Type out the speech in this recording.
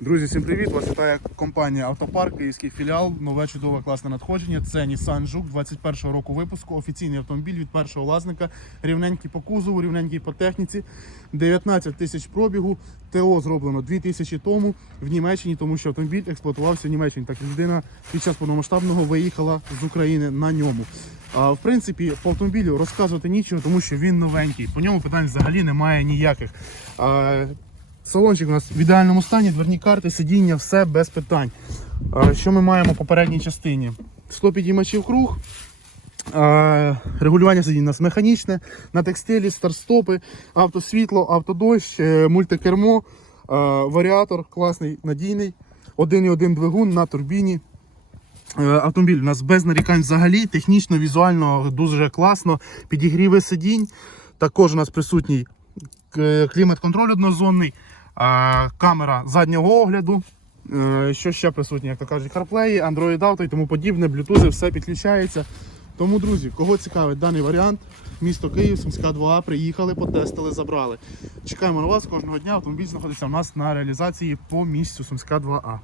Друзі, всім привіт! Вас вітає компанія Автопарк, київський філіал. Нове чудове класне надходження. Це Nissan Juke 21 року випуску. Офіційний автомобіль від першого власника. Рівненький по кузову, рівненький по техніці. 19 тисяч пробігу. ТО зроблено 2000 тому в Німеччині, тому що автомобіль експлуатувався в Німеччині. Так людина під час повномасштабного виїхала з України на ньому. А, в принципі, по автомобілю розказувати нічого, тому що він новенький. По ньому питань взагалі немає ніяких. А, Салончик у нас в ідеальному стані, дверні карти, сидіння, все без питань. Що ми маємо по передній частині? 100 підіймачів круг. Регулювання сидінь у нас механічне, на текстилі, старт-стопи, автосвітло, автодощ, е, мультикермо, варіатор класний, надійний, 1,1 двигун на турбіні. Е, Автомобіль у нас без нарікань взагалі, технічно, візуально дуже класно. Підігріви сидінь. Також у нас присутній клімат-контроль однозонний, камера заднього огляду. Е, Що ще присутнє, як то кажуть, CarPlay, Android Auto і тому подібне, Bluetooth, все підключається. Тому, друзі, кого цікавить даний варіант, місто Київ, Сумська 2А, приїхали, потестили, забрали. Чекаємо на вас кожного дня. Автомобіль знаходиться у нас на реалізації по місцю Сумська 2А.